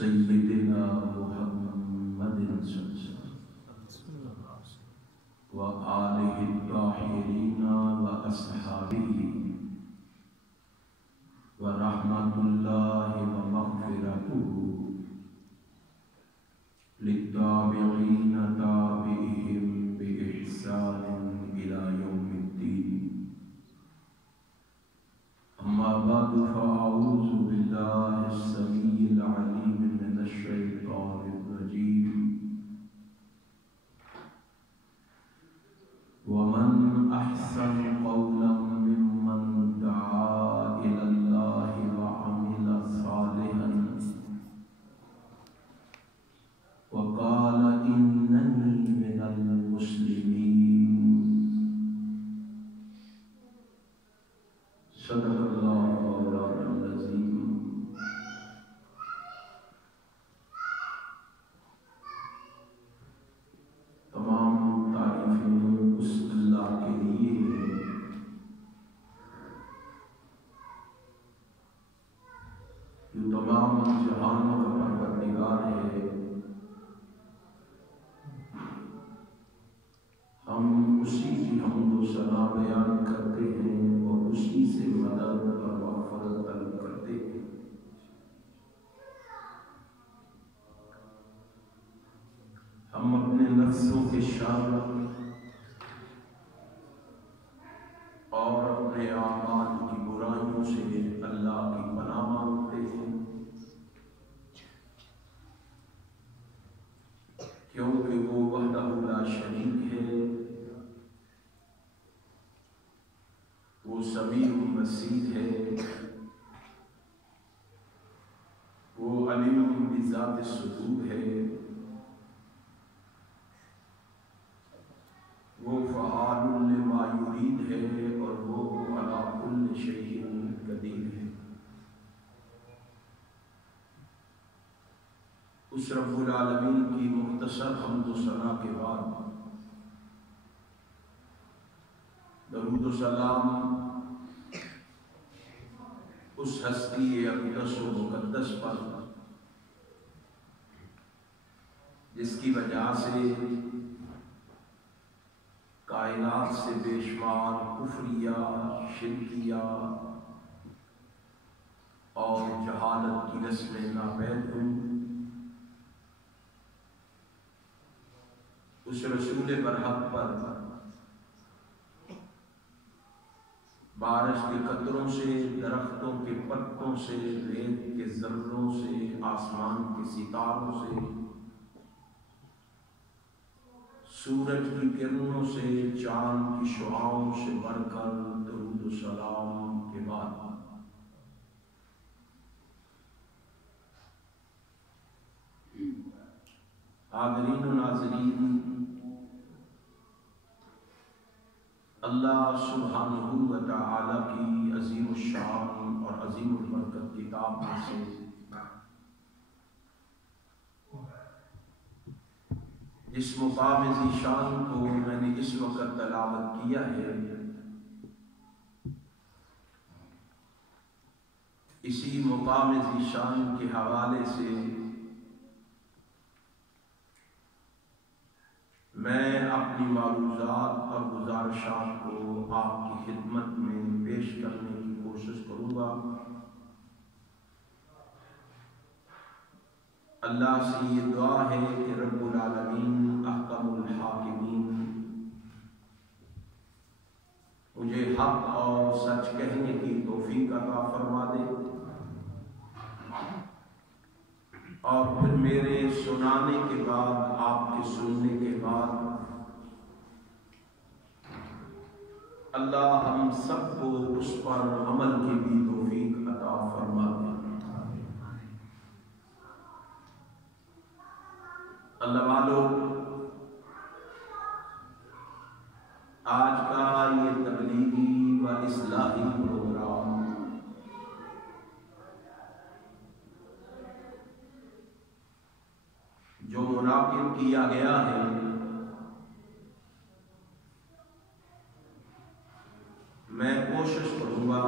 سیدنا محمد صلی اللہ وآلہ الطاہرین واصحابہ ورحمۃ اللہ ومغفرتہ للتابعین تابعہم بإحسان إلی یوم الدین. اما بعد فاعوذ باللہ السمیع العلیم من الشیطان الرجیم. ومن احسن قولا ممن دعا الى اللہ وعمل صالحا وقال اننی من المسلمین. صدق اللہ مولانا العظیم. تمام تعریفیں اس اللہ کے لیے ہیں جو تمام جہانوں کا پروردگار ہے. ہم اسی کی حمد و ثنا بیان کرتے ہیں اور اسی سے مدد اور مغفرت طلب کرتے ہیں. ہم اپنے نفسوں کے شر اور اپنے اعمال کی برائیوں سے اللہ کی پناہ مانگتے ہیں، کیونکہ وہ وحدہ لا شریک ہے، وہ سمیع بصیر ہے، وہ علیم بذات الصدور ہے، وہ فعال لما یرید ہے، اور وہ علی کل شیء قدیر ہے. اس رب العالمین کی مختصر حمد و ثنا کے بعد درود و سلام اس ہستی اقدس و مقدس پر جس کی وجہ سے کائنات سے بے شمار کفریہ، شرکیہ اور جہالت کی رسمیں ناپید ہوئیں. اس رسول برحق پر بارش کے قطروں سے، درختوں کے پتوں سے، ریت کے ذروں سے، آسمان کے ستاروں سے، سورج کی کرنوں سے، چاند کی شعاؤں سے بڑھ کر درود و سلام کے بعد حاضرین و ناظرین، اللہ سبحانہ و تعالی کی عظیم الشان اور عظیم البرکت کتاب میں سے جس مقام ذیشان کو میں نے اس وقت تلاوت کیا ہے، اسی مقام ذیشان کے حوالے سے میں اپنی معروضات اور گزارشات کو آپ کی خدمت میں پیش کرنے کی کوشش کروں گا. اللہ سے یہ دعا ہے کہ رب العالمین احکم الحاکمین مجھے حق اور سچ کہنے کی توفیق عطا فرما دے، اور پھر میرے سنانے کے بعد، آپ کے سننے کے بعد اللہ ہم سب کو اس پر عمل کی بھی توفیق عطا فرما دے. اللہ والو، آج کا یہ تبلیغی و اصلاحی پروگرام جو منعقد کیا گیا ہے، میں کوشش کروں گا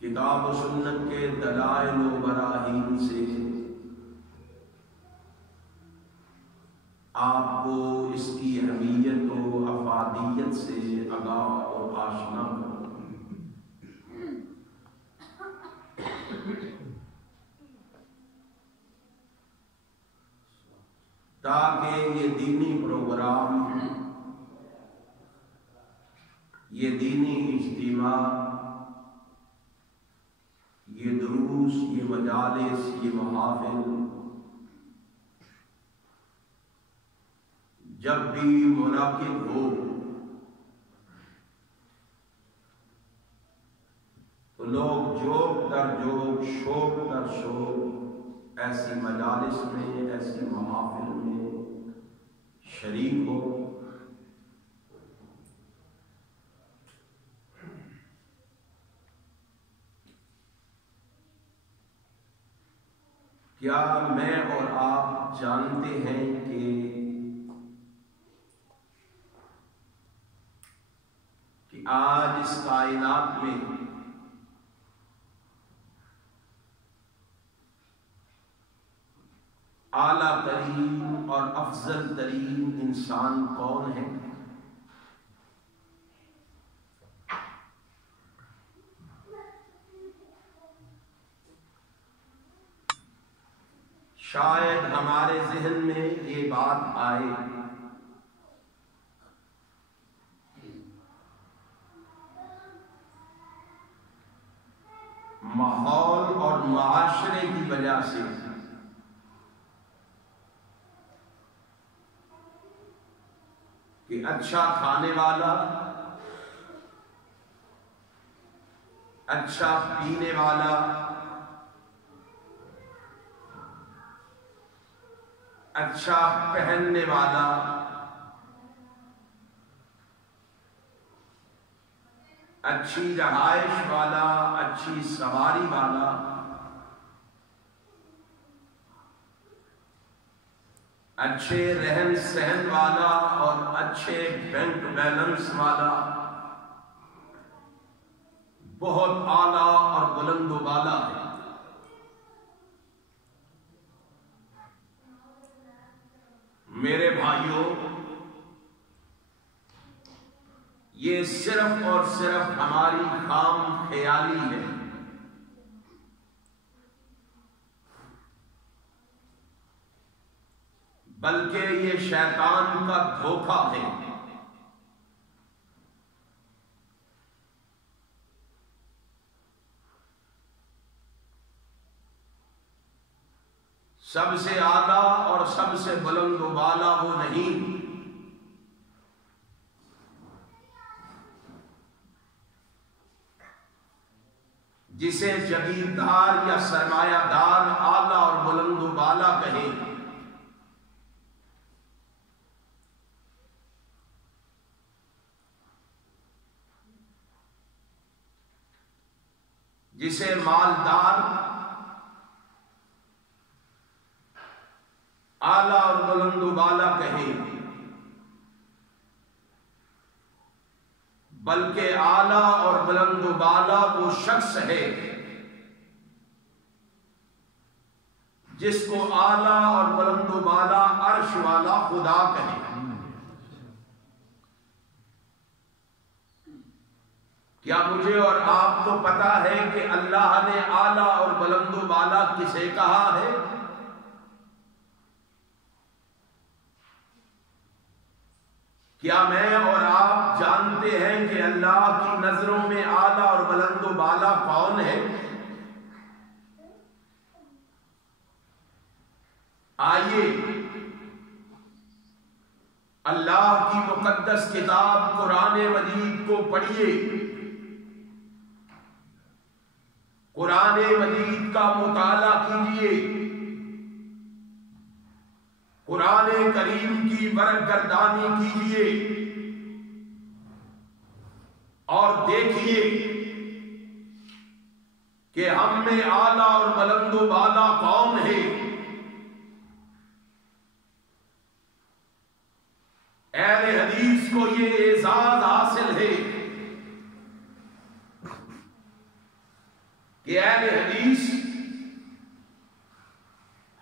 کتاب و سنت کے دلائل و براہین سے آپ کو اس کی اہمیت و افادیت سے آگاہ اور آشنا کروں، تاکہ یہ دینی پروگرام، یہ دینی اجتماع، یہ دروس، یہ مجالس، یہ محافل جب بھی منعقد ہو تو لوگ جوک در جوک، شوق در شوق ایسی مجالس میں، ایسی محافل میں شریک ہو۔ کیا میں اور آپ جانتے ہیں کہ آج اس کائنات میں اعلیٰ ترین اور افضل ترین انسان کون ہے؟ شاید ہمارے ذہن میں یہ بات آئے ماحول اور معاشرے کی وجہ سے کہ اچھا کھانے والا، اچھا پینے والا، اچھا پہننے والا، اچھی رہائش والا، اچھی سواری والا، اچھے رہن سہن والا اور اچھے بینک بیلنس والا بہت اعلیٰ اور بلند و بالا ہے۔ میرے بھائیوں، یہ صرف اور صرف ہماری خام خیالی ہے، بلکہ یہ شیطان کا دھوکہ ہے۔ سب سے اعلیٰ اور سب سے بلند و بالا وہ نہیں جسے جگیردار یا سرمایہ دار اعلیٰ اور بلند و بالا کہیں، جسے مالدار اعلیٰ اور بلند و بالا کہیں، بلکہ اعلیٰ اور بلند و بالا وہ شخص ہے جس کو اعلیٰ اور بلند و بالا عرش والا خدا کہے۔ کیا مجھے اور آپ کو پتا ہے کہ اللہ نے اعلیٰ اور بلند و بالا کسے کہا ہے؟ کیا میں اور آپ جانتے ہیں کہ اللہ کی نظروں میں اعلیٰ اور بلند و بالا کون ہے؟ آئیے اللہ کی مقدس کتاب قرآن مجید کو پڑھیے، قرآن مجید کا مطالعہ کیجیے، قرآن کریم کی ورق گردانی کیجیے اور دیکھیے کہ ہم میں اعلیٰ اور بلند و بالا کون ہے۔ اہل حدیث کو یہ اعزاز حاصل ہے کہ اہل حدیث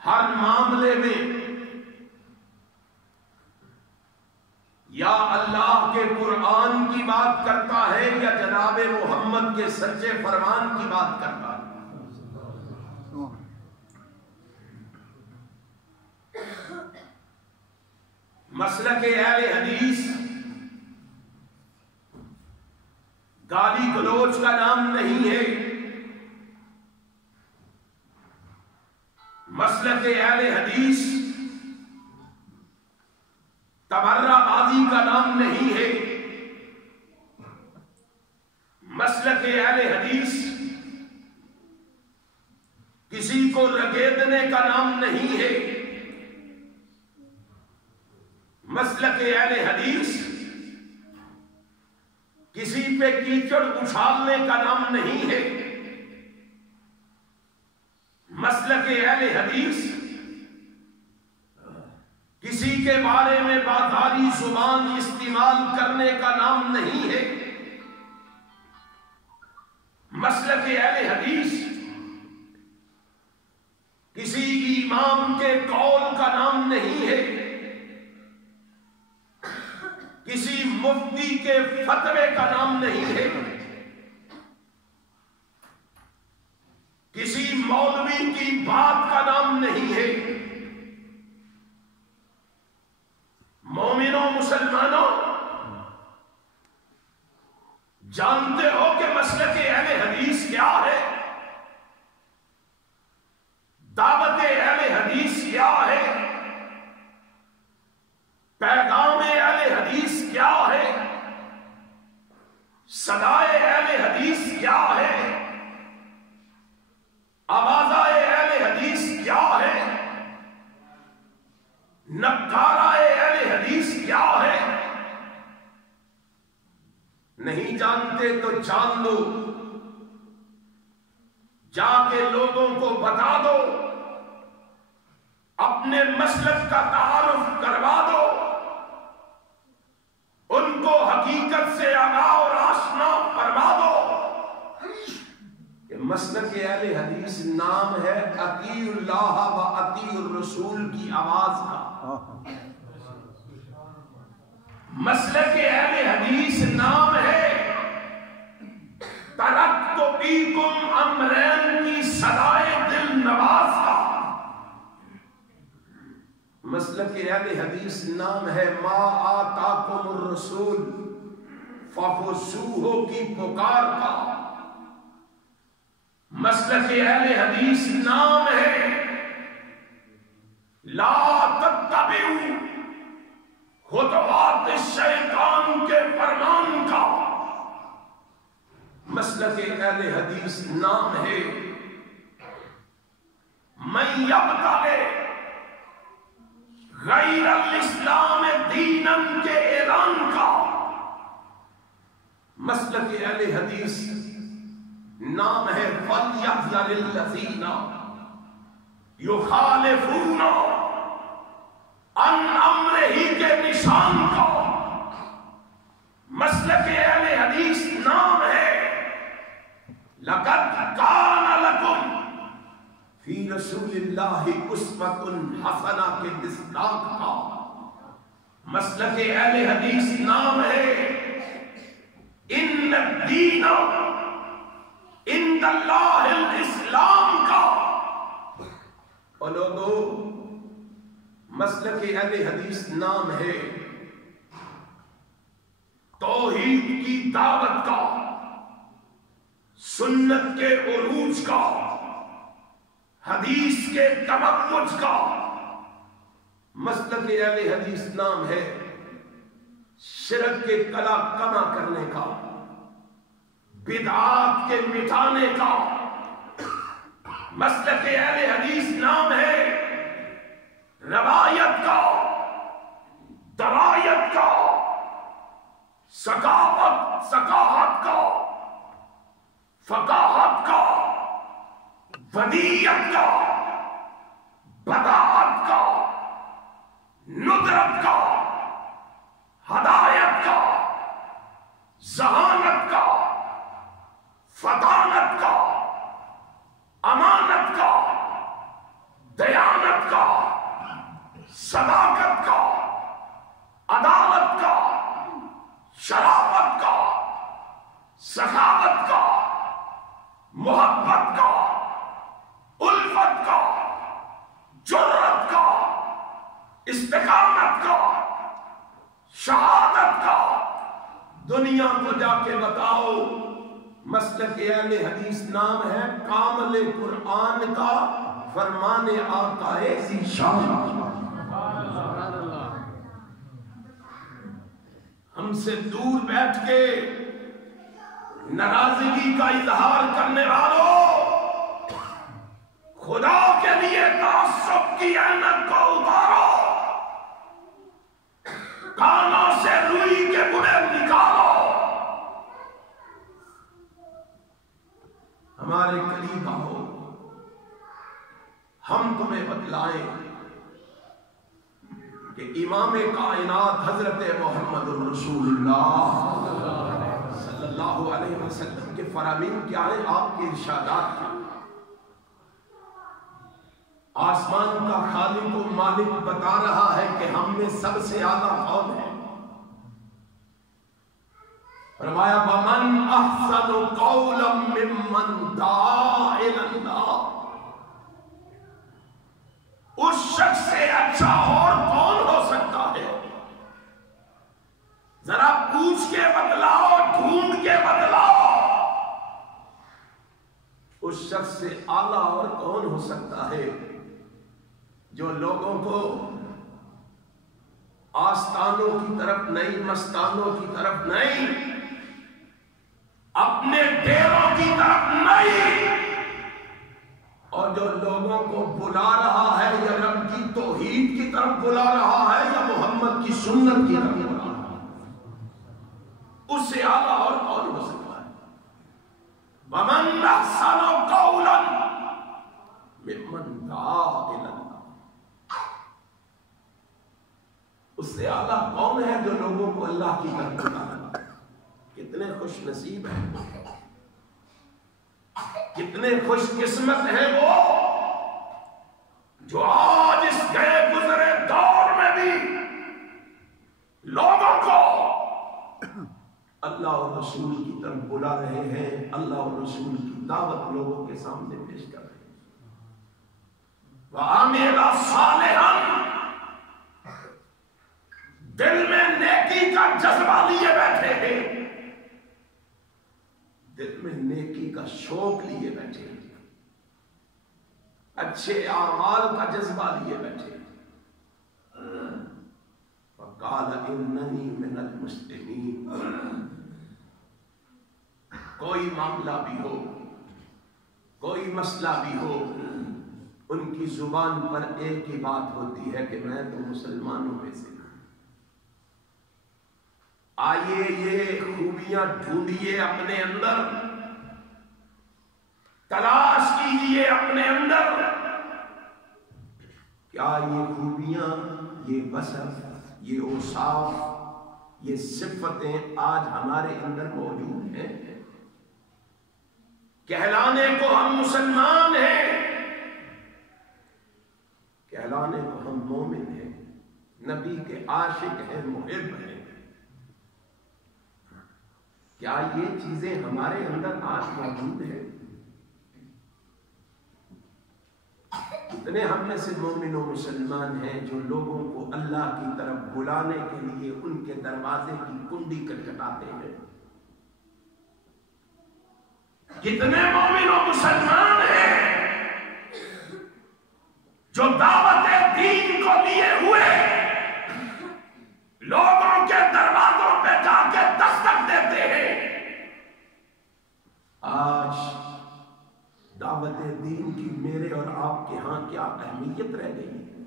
ہر معاملے میں یا اللہ کے قرآن کی بات کرتا ہے یا جناب محمد کے سچے فرمان کی بات کرتا ہے. مسلک اہل حدیث گالی گلوچ کا نام نہیں ہے. مسلک اہل حدیث تبرہ بازی کا نام نہیں ہے. مسلک اہل حدیث کسی کو رگیدنے کا نام نہیں ہے. مسلک اہل حدیث کسی پہ کیچڑ اچھالنے کا نام نہیں ہے. مسلک اہل حدیث کسی کے بارے میں بازاری زبان استعمال کرنے کا نام نہیں ہے. مسلک اہل حدیث کسی امام کے قول کا نام نہیں ہے. کسی مفتی کے فتوے کا نام نہیں ہے. کسی مولوی کی بات کا نام نہیں ہے. مومنوں مسلمانوں جانتے ہو کہ مسلک اہل حدیث کیا ہے؟ دعوت اہل حدیث کیا ہے؟ پیغام اہل حدیث کیا ہے؟ صدائے اہل حدیث کیا ہے؟ آوازہ اہل حدیث کیا ہے؟ نکارہ اہل حدیث کیا ہے؟ نہیں جانتے تو جان لو، جا کے لوگوں کو بتا دو، اپنے مسلک کا تعارف کروا دو، ان کو حقیقت سے آگاہ اور آشنا فرما دو کہ مسلک اہل حدیث نام ہے اطیع اللہ و اطیع الرسول کی آواز کا. مسلک اہل حدیث نام ہے ترکت فیکم امرین کی صدائے دل نواز کا. مسلک اہل حدیث نام ہے ما آتاکم الرسول فخذوہ کی پکار کا. مسلک اہل حدیث نام ہے لا تتبعوا خطوات الشیطان کے فرمان کا. مسلک اہل حدیث نام ہے من یبتغی غیر الاسلام دینن کے اعلان کا. مسلک اہل حدیث نام ہے فَلْيَحْذَرِ الَّذِينَ يُخَالِفُونَ عَنْ أَمْرِهِ کے نشان کا. مسلک اہل حدیث نام ہے لَقَدْ كَانَ لَكُمْ فِي رَسُولِ اللَّهِ أُسْوَةٌ حَسَنَةٌ کے مصداق کا. مسلک اہل حدیث نام ہے اِنَّ الدِّينَ عند اللہ الاسلام کا. اور لوگوں مسلک اہل حدیث نام ہے توحید کی دعوت کا، سنت کے عروج کا، حدیث کے تموج کا. مسلک اہل حدیث نام ہے شرک کے کلا کما کرنے کا، بدعات کے مٹانے کا. مسلک اہل حدیث نام ہے روایت کا، درایت کا، ثقافت کا، فقاہت کا، ودیت کا، بداعت کا، ندرت کا، ہدایت کا، ذہانت کا، فطانت کا، استقامت کا، شہادت کا، دنیا کو جا کے بتاؤ۔ مسلک اہل حدیث نام ہے کامل قرآن کا فرمان آقا ذیشان۔ ہم سے دور بیٹھ کے ناراضگی کا اظہار کرنے والوں، خدا کے لیے تعصب کی عینت کو اتارو، کانوں سے روئی کے بڑے نکالو، ہمارے قریب آؤ، ہم تمہیں بتلائیں کہ امام کائنات حضرت محمد رسول اللہ صلی اللہ علیہ وسلم کے فرامین کیا ہیں، آپ کے ارشادات ہیں۔ آسمان کا خالق و مالک بتا رہا ہے کہ ہم میں سب سے اعلیٰ کون ہے۔ فرمایا وَمَنْ أَحْسَنُ قَوْلًا مِّمَّنْ دَعَا إِلَى اللَّهِ، اس شخص سے اچھا اور کون ہو سکتا ہے؟ ذرا پوچھ کے بتلاؤ، ڈھونڈ کے بتلاؤ، اس شخص سے اعلیٰ اور کون ہو سکتا ہے جو لوگوں کو آستانوں کی طرف نہیں، مستانوں کی طرف نہیں، اپنے ڈیروں کی طرف نہیں، اور جو لوگوں کو بلا رہا ہے یا رب کی توحید کی طرف بلا رہا ہے یا محمد کی سنت کی طرف بلا رہا ہے، اس سے اعلیٰ اور کون ہو سکتا ہے؟ وَمَنْ أَحْسَنُ قَوْلًا مِّمَّنْ دَعَا إِلَى اللَّهِ، اس سے اعلیٰ کون ہے جو لوگوں کو اللہ کی طرف بلا رہا ہے؟ کتنے خوش نصیب ہیں، کتنے خوش قسمت ہیں وہ جو آج اس گئے گزرے دور میں بھی لوگوں کو اللہ اور رسول کی طرف بلا رہے ہیں، اللہ اور رسول کی دعوت لوگوں کے سامنے پیش کر رہے ہیں۔ وَعَمِلَ صَالِحًا، دل میں نیکی کا جذبہ لیے بیٹھے ہیں، دل میں نیکی کا شوق لیے بیٹھے، اچھے اعمال کا جذبہ لیے بیٹھے۔ وَقَالَ إِنَّنِي مِنَ الْمُسْلِمِينَ، کوئی معاملہ بھی ہو، کوئی مسئلہ بھی ہو، ان کی زبان پر ایک ہی بات ہوتی ہے کہ میں تو مسلمانوں میں سے ہوں۔ آئیے یہ خوبیاں ڈھونڈیے اپنے اندر، تلاش کیجئے اپنے اندر، کیا یہ خوبیاں، یہ وصف، یہ اوصاف، یہ صفتیں آج ہمارے اندر موجود ہیں؟ کہلانے کو ہم مسلمان ہیں، کہلانے کو ہم مومن ہیں، نبی کے عاشق ہیں، محب ہیں، کیا یہ چیزیں ہمارے اندر آج موجود ہیں؟ کتنے ہم میں سے مومن و مسلمان ہیں جو لوگوں کو اللہ کی طرف بلانے کے لیے ان کے دروازے کی کنڈی کٹکھٹاتے ہیں؟ کتنے مومن و مسلمان ہیں جو دعوت دین کو لیے ہوئے لوگوں کے دروازوں پہ جا کے دستک دیتے ہیں؟ آج دعوت دین کی میرے اور آپ کے ہاں کیا اہمیت رہ گئی ہے؟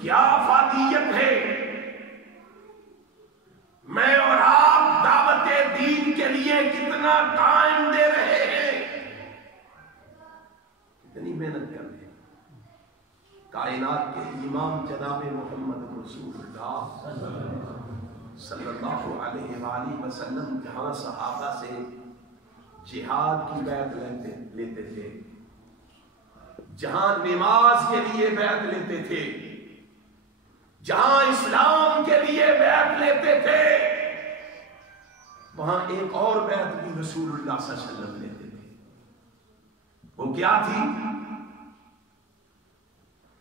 کیا افادیت ہے؟ میں اور آپ دعوت دین کے لیے کتنا ٹائم دے رہے ہیں، کتنی محنت کر رہے ہیں؟ کائنات کے امام جناب محمد رسول اللہ صلی اللہ علیہ وآلہ وسلم جہاں صحابہ سے جہاد کی بیعت لیتے تھے، جہاں نماز کے لیے بیعت لیتے تھے، جہاں اسلام کے لیے بیعت لیتے تھے، وہاں ایک اور بیعت بھی رسول اللہ صلی اللہ علیہ وسلم لیتے تھے۔ وہ کیا تھی؟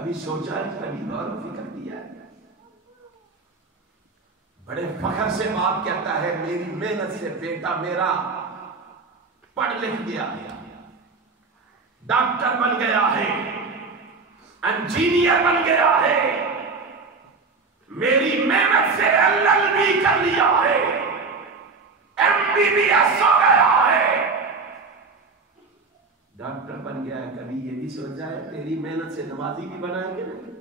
کبھی سوچا ہے، کبھی غور و فکر کیا ہے؟ بڑے فخر سے باپ کہتا ہے میری محنت سے بیٹا میرا پڑھ لکھ گیا ہے، ڈاکٹر بن گیا ہے، انجینئر بن گیا ہے، میری محنت سے LLB کر لیا ہے، MBBS ہو گیا ہے، ڈاکٹر بن گیا ہے۔ کبھی یہ بھی سوچا ہے تیری محنت سے نمازی بھی بنائیں گے نہیں؟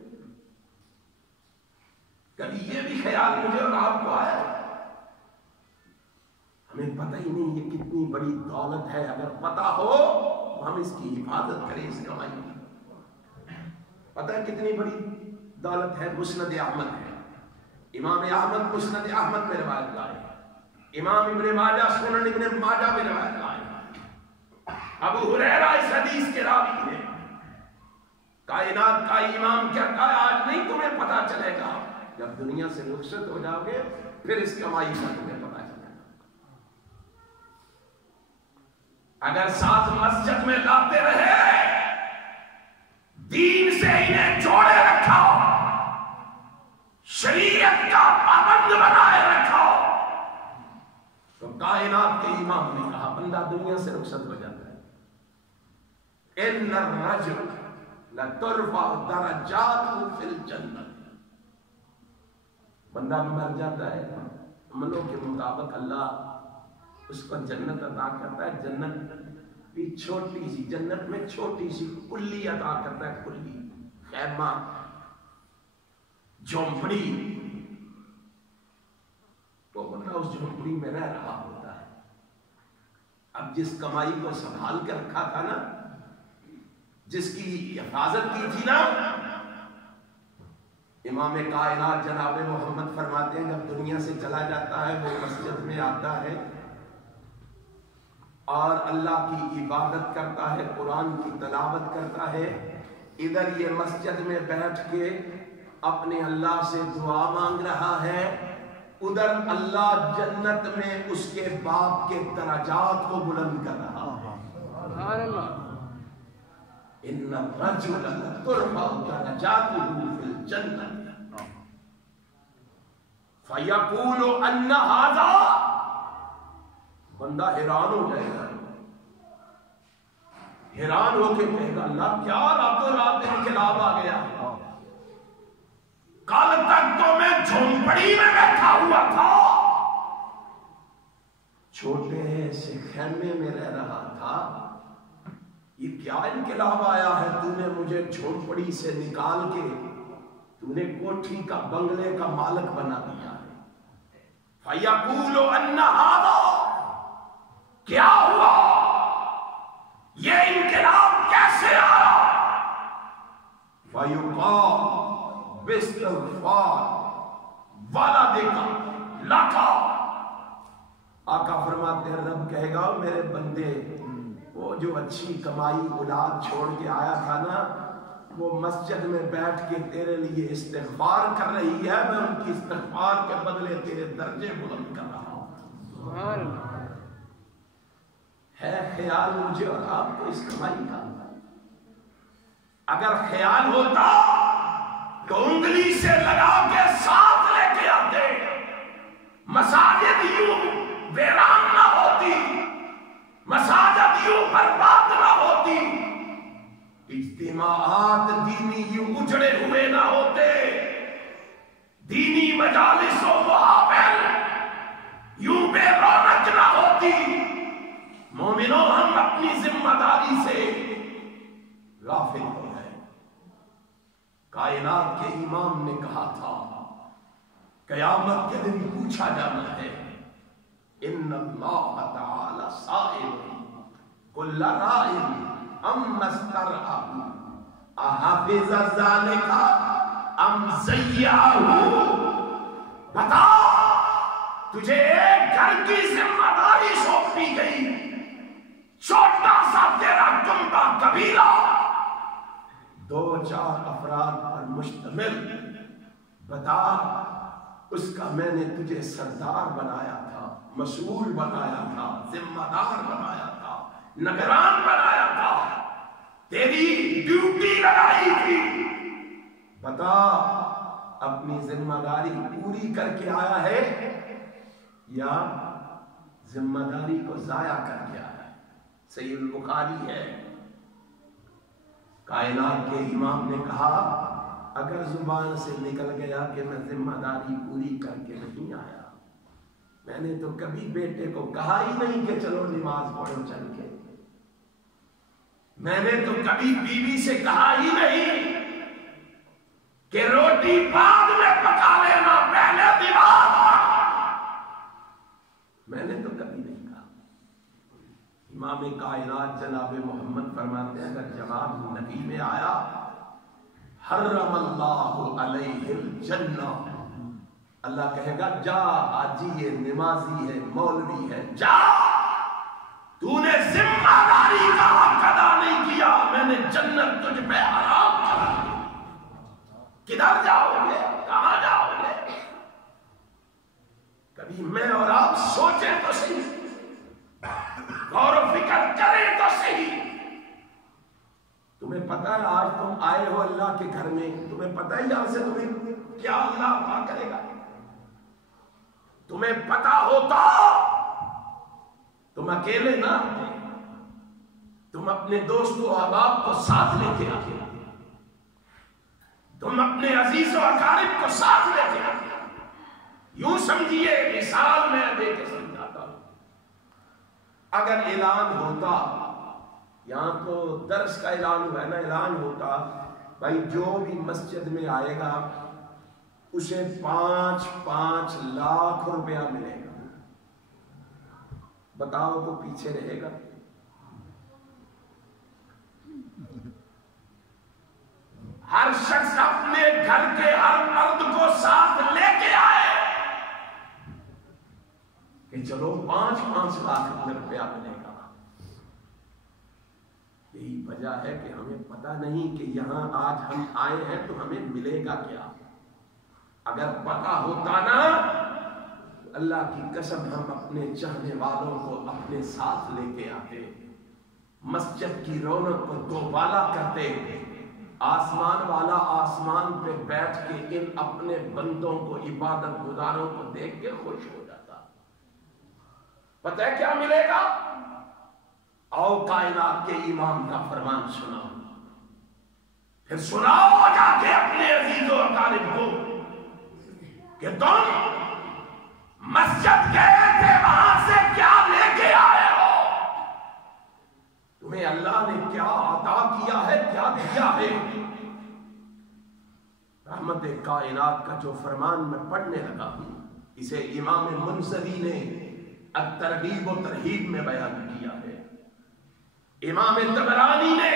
کبھی یہ بھی خیال مجھے اور آپ کو آیا؟ ہمیں پتہ ہی نہیں یہ کتنی بڑی دولت ہے، اگر پتہ ہو تو ہم اس کی حفاظت کریں، اس کمائی کی۔ پتہ ہے کتنی بڑی دولت ہے؟ مسند احمد ہے، امام احمد مسند احمد میں روایت لائے، امام ابن ماجہ سنن ابن ماجہ میں روایت لائے، ابو ہریرہ اس حدیث کے راوی ہیں۔ کائنات کا امام کہتا ہے آج نہیں تمہیں پتہ چلے گا، جب دنیا سے رخصت ہو جاؤ گے پھر اس کمائی کا تمہیں پتہ چلے گا۔ اگر ساتھ مسجد میں لاتے رہے، دین سے انہیں جوڑے رکھا، شریعت کا پابند بنائے رکھا، تو کائنات کے امام نے کہا بندہ دنیا سے رخصت ہو جاتا ہے۔ ان الرجل لترفع درجاته فی الجنہ، بندہ بھی مر جاتا ہے، عملوں کے مطابق اللہ اس کو جنت عطا کرتا ہے۔ جنت بھی چھوٹی سی، جنت میں چھوٹی سی کلی عطا کرتا ہے، کلی خیمہ جھونپڑی، تو بندہ اس جھونپڑی میں رہ رہا ہوتا ہے۔ اب جس کمائی کو سنبھال کر رکھا تھا نا، جس کی حفاظت کی تھی نا، امام کائنات جناب محمد فرماتے ہیں جب دنیا سے چلا جاتا ہے وہ مسجد میں آتا ہے اور اللہ کی عبادت کرتا ہے، قرآن کی تلاوت کرتا ہے، ادھر یہ مسجد میں بیٹھ کے اپنے اللہ سے دعا مانگ رہا ہے، ادھر اللہ جنت میں اس کے باپ کے درجات کو بلند کر رہا ہے۔ سبحان اللہ۔ ان الرجل لترفع درجاته في الجنہ فیقول ان هذا، بندہ حیران ہو جائے گا، حیران ہو کے کہے گا اللہ کیا راتوں رات انقلاب آ گیا، کل تک تو میں جھونپڑی میں بیٹھا ہوا تھا، چھوٹے سے خیمے میں رہ رہا تھا، یہ کیا انقلاب آیا ہے، تو نے مجھے جھونپڑی سے نکال کے تو نے کوٹھی کا بنگلے کا مالک بنا دیا ہے۔ فَيَقُولُ أَنَّ هَذَا، کیا ہوا، یہ انقلاب کیسے آیا؟ فَيُقَالُ بِاسْتِغْفَارِ وَلَدِكَ لَكَ، آقا فرماتے ہیں رب کہے گا میرے بندے وہ جو اچھی کمائی اولاد چھوڑ کے آیا تھا نا، وہ مسجد میں بیٹھ کے تیرے لیے استغفار کر رہی ہے، میں ان کی استغفار کے بدلے تیرے درجے بلند کر رہا ہوں۔ ہے خیال مجھے اور آپ کو اس کمائی کا؟ اگر خیال ہوتا تو انگلی سے لگا کے ساتھ لے کے آتے، مساجد یوں ویران نہ ہوتی، مساجد یوں برباد نہ ہوتی، اجتماعات دینی یوں اجڑے ہوئے نہ ہوتے، دینی مجالس و محافل یوں بے رونق نہ ہوتی۔ مومنوں ہم اپنی ذمہ داری سے غافل ہو گئے۔ کائنات کے امام نے کہا تھا قیامت کے دن پوچھا جانا ہے، ان اللہ تعالی سائل کل راء ام استرعہ احافظ ذالک ام ضیعہ، بتا تجھے ایک گھر کی ذمہ داری سونپی گئی، چھوٹا سا تیرا کنبہ قبیلہ 2-4 افراد پر مشتمل، بتا اس کا میں نے تجھے سردار بنایا تھا، مسئول بنایا تھا، ذمہ دار بنایا تھا، نگران بنایا تھا، تیری ڈیوٹی لگائی تھی، بتا اپنی ذمہ داری پوری کر کے آیا ہے یا ذمہ داری کو ضائع کر کے آیا ہے؟ صحیح البخاری ہے، کائنات کے امام نے کہا اگر زبان سے نکل گیا کہ میں ذمہ داری پوری کر کے نہیں آیا، میں نے تو کبھی بیٹے کو کہا ہی نہیں کہ چلو نماز پڑھو چل کے، میں نے تو کبھی بیوی سے کہا ہی نہیں کہ روٹی بعد میں پکا لینا پہلے نماز، میں نے تو کبھی نہیں کہا۔ امام کائنات جناب محمد فرماتے ہیں اگر جواب نبی میں آیا حرم اللہ علیہ الجنہ، اللہ کہے گا جا حاجی یہ نمازی ہے مولوی ہے، جا تو نے ذمہ داری کا حق ادا نہیں کیا، میں نے جنت تجھ پہ حرام کرا دی۔ کدھر جاؤ گے؟ کہاں جاؤ گے؟ کبھی میں اور آپ سوچیں تو صحیح، غور و فکر کریں تو صحیح۔ تمہیں پتا ہے آج تم آئے ہو اللہ کے گھر میں، تمہیں پتا ہے یہاں سے تمہیں کیا اللہ عطا کرے گا؟ تمہیں پتا ہوتا تم اکیلے نہ آتے، تم اپنے دوست و احباب کو ساتھ لے کے آتے، تم اپنے عزیز و اقارب کو ساتھ لے کے آتے۔ یوں سمجھیے، مثال میں دے کے سمجھاتا ہوں، اگر اعلان ہوتا، یہاں تو درس کا اعلان ہوا ہے نا، اعلان ہوتا بھائی جو بھی مسجد میں آئے گا اسے 5 لاکھ روپیہ ملے گا، بتاؤ تو پیچھے رہے گا؟ ہر شخص اپنے گھر کے ہر مرد کو ساتھ لے کے آئے کہ چلو 5 لاکھ روپیہ ملے گا۔ یہی وجہ ہے کہ ہمیں پتہ نہیں کہ یہاں آج ہم آئے ہیں تو ہمیں ملے گا کیا۔ اگر پتہ ہوتا نا اللہ کی قسم ہم اپنے چاہنے والوں کو اپنے ساتھ لے کے آتے، مسجد کی رونق کو دوبالا کرتے، آسمان والا آسمان پہ بیٹھ کے ان اپنے بندوں کو عبادت گزاروں کو دیکھ کے خوش ہو جاتا۔ پتہ ہے کیا ملے گا؟ آؤ کائنات کے امام کا فرمان سناؤ، پھر سناؤ جا کے اپنے عزیز و اقارب کو کہ تم مسجد گئے تھے وہاں سے کیا لے کے آئے ہو، تمہیں اللہ نے کیا عطا کیا ہے، کیا دیا ہے۔ رحمت کائنات کا جو فرمان میں پڑھنے لگا ہوں اسے امام منذری نے الترغیب و ترہیب میں بیان کیا ہے، امام طبرانی نے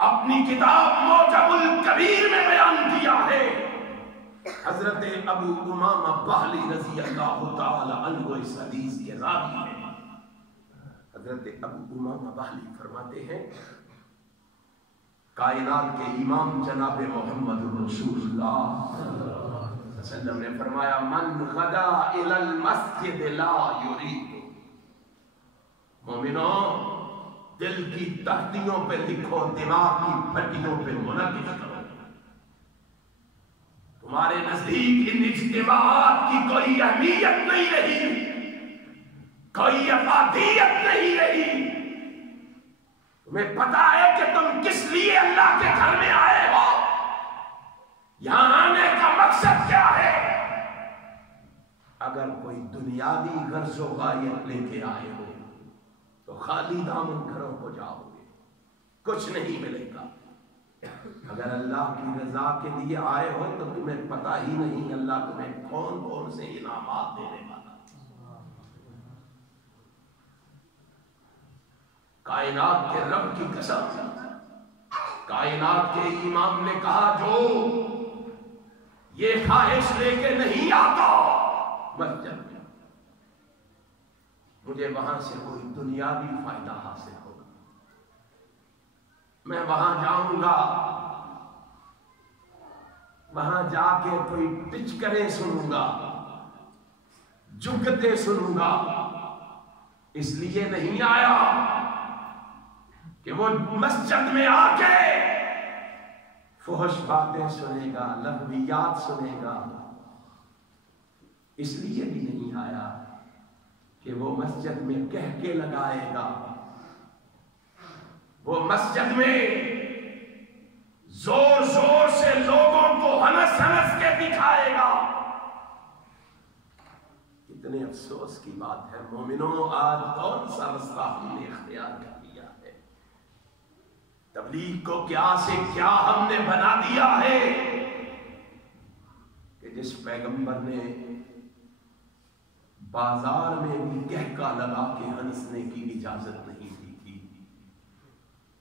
اپنی کتاب معجم الکبیر میں بیان کیا ہے، حضرت ابو امامہ باہلی رضی اللہ تعالی عنہ اس حدیث کے راوی ہیں۔ حضرت ابو امامہ باہلی فرماتے ہیں کائنات کے امام جناب محمد رسول اللہ صلی اللہ علیہ وسلم نے فرمایا من غدا الی المسجد لا یرید، مومنوں دل کی تختیوں پہ لکھو، دماغ کی پٹیوں پہ منعقد کرو، تمہارے نزدیک ان اجتماعات کی کوئی اہمیت نہیں رہی، کوئی افادیت نہیں رہی، تمہیں پتا ہے کہ تم کس لیے اللہ کے گھر میں آئے ہو، یہاں آنے کا مقصد کیا ہے؟ اگر کوئی دنیاوی غرض و غایت لے کے آئے ہو تو خالی دامن گھروں کو جاؤ گے، کچھ نہیں ملے گا۔ اگر اللہ کی رضا کے لیے آئے ہو تو تمہیں پتہ ہی نہیں اللہ تمہیں کون کون سے انعامات دینے والا۔ کائنات کے رب کی قسم، کائنات کے امام نے کہا جو یہ خواہش لے کے نہیں آتا مسجد میں مجھے وہاں سے کوئی دنیاوی فائدہ حاصل ہوگا، میں وہاں جاؤں گا، وہاں جا کے کوئی ٹچکریں سنوں گا، جگتے سنوں گا، اس لیے نہیں آیا کہ وہ مسجد میں آ کے فحش باتیں سنے گا، لغویات سنے گا، اس لیے بھی نہیں آیا کہ وہ مسجد میں کہہ کے لگائے گا، وہ مسجد میں زور زور سے لوگوں کو ہنس ہنس کے دکھائے گا۔ کتنے افسوس کی بات ہے مومنوں، آج کون سا رستہ ہم نے اختیار کر لیا ہے؟ تبلیغ کو کیا سے کیا ہم نے بنا دیا ہے کہ جس پیغمبر نے بازار میں بھی کہکا لگا کے ہنسنے کی اجازت نہیں دی تھی،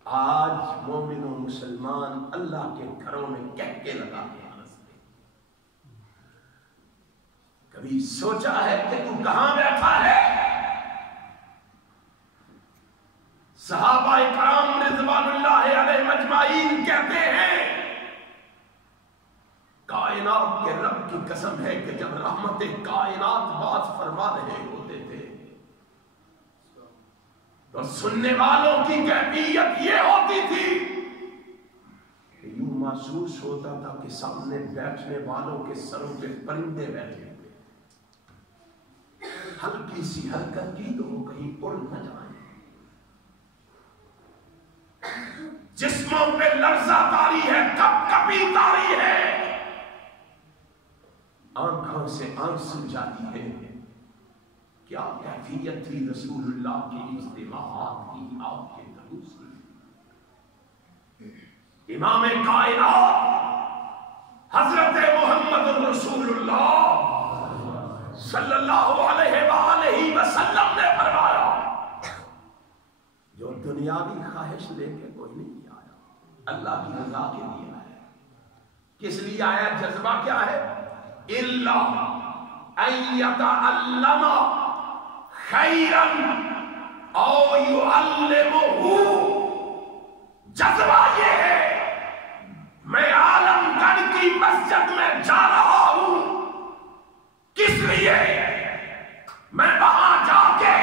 آج مومن و مسلمان اللہ کے گھروں میں کہکے لگا کے ہنستے۔ کبھی سوچا ہے کہ تو کہاں بیٹھا ہے؟ صحابہ کرام رضوان اللہ علیہ مجمعین کہتے ہیں کائنات کے رب کی قسم ہے کہ جب رحمت کائنات بات فرما رہے ہوتے تھے تو سننے والوں کی کیفیت یہ ہوتی تھی کہ یوں محسوس ہوتا تھا کہ سامنے بیٹھنے والوں کے سروں پہ پرندے بیٹھے ہوئے، ہلکی سی حرکت کی تو وہ کہیں اڑ نہ جائیں، جسموں پہ لرزہ طاری ہے، کپ کپی طاری ہے، آنکھوں سے آنسو جاتی ہے۔ کیا کیفیت تھی رسول اللہ کے اجتماعات کی، آپ کے دروس کی؟ امام کائنات حضرت محمد رسول اللہ صلی اللہ علیہ وآلہ وسلم نے فرمایا جو دنیاوی خواہش لے کے کوئی نہیں آیا، اللہ کی رضا کے لیے آیا۔ کس لیے آیا؟ جذبہ کیا ہے؟ الا ان یتعلم خیرا او یعلمہ، جذبہ یہ ہے میں عالم گڑھ کی مسجد میں جا رہا ہوں، کس لیے؟ میں وہاں جا کے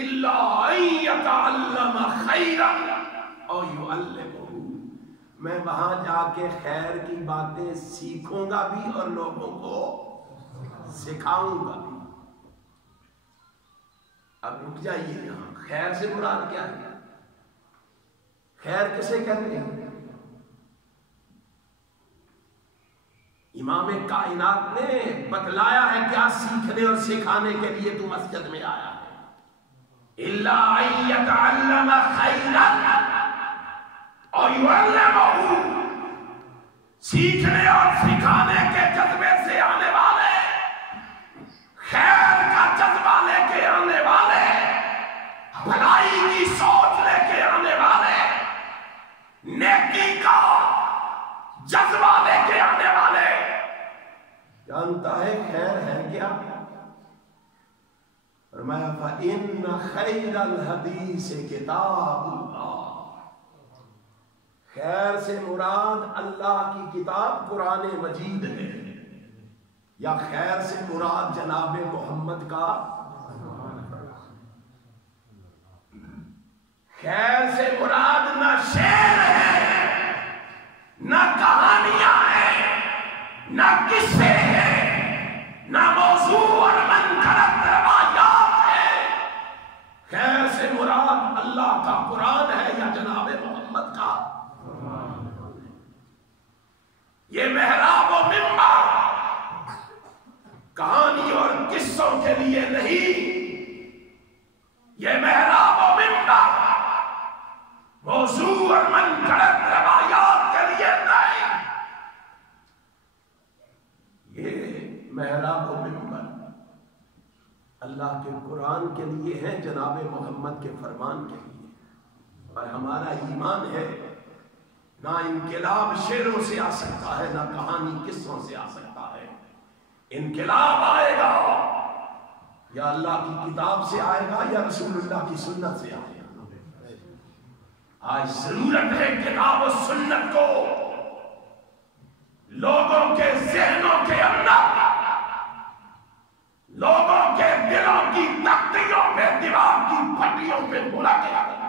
الا ان یتعلم خیرا او یعلمہ، میں وہاں جا کے خیر کی باتیں سیکھوں گا بھی اور لوگوں کو سکھاؤں گا بھی۔ اب رک جائیے یہاں، خیر سے مراد کیا ہے؟ خیر کسے کہتے ہیں؟ امام کائنات نے بتلایا ہے کیا سیکھنے اور سکھانے کے لیے تو مسجد میں آیا ہے۔ الا ان یتعلم خیرا اور یعلمہ، سیکھنے اور سکھانے کے جذبے سے آنے والے، خیر کا جذبہ لے کے آنے والے، بھلائی کی سوچ لے کے آنے والے، نیکی کا جذبہ لے کے آنے والے، جانتا ہے خیر ہے کیا؟ فرمایا فَإِنَّ خَيْرَ الْحَدِيثِ كِتَابُ اللَّهِ، خیر سے مراد اللہ کی کتاب قرآن مجید ہے، یا خیر سے مراد جناب محمد کا؟ خیر سے مراد نہ شعر ہے، نہ کہانیاں ہیں، نہ قصے ہیں، نہ موضوع اور منکرت روایات ہیں، خیر سے مراد اللہ کا قرآن ہے یا جناب محمد کا؟ یہ محراب و منبر کہانی اور قصوں کے لیے نہیں، یہ محراب و منبر موضوع اور منگڑت روایات کے لیے نہیں، یہ محراب و منبر اللہ کے قرآن کے لیے ہے، جناب محمد کے فرمان کے لیے۔ اور ہمارا ایمان ہے نہ انقلاب شعروں سے آ سکتا ہے، نہ کہانی قصوں سے آ سکتا ہے، انقلاب آئے گا یا اللہ کی کتاب سے آئے گا یا رسول اللہ کی سنت سے آئے گا۔ آج ضرورت ہے کتاب و سنت کو لوگوں کے ذہنوں کے اندر، لوگوں کے دلوں کی تختیوں پہ، دماغ کی پھٹیوں پہ بلا کے آ گیا۔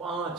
5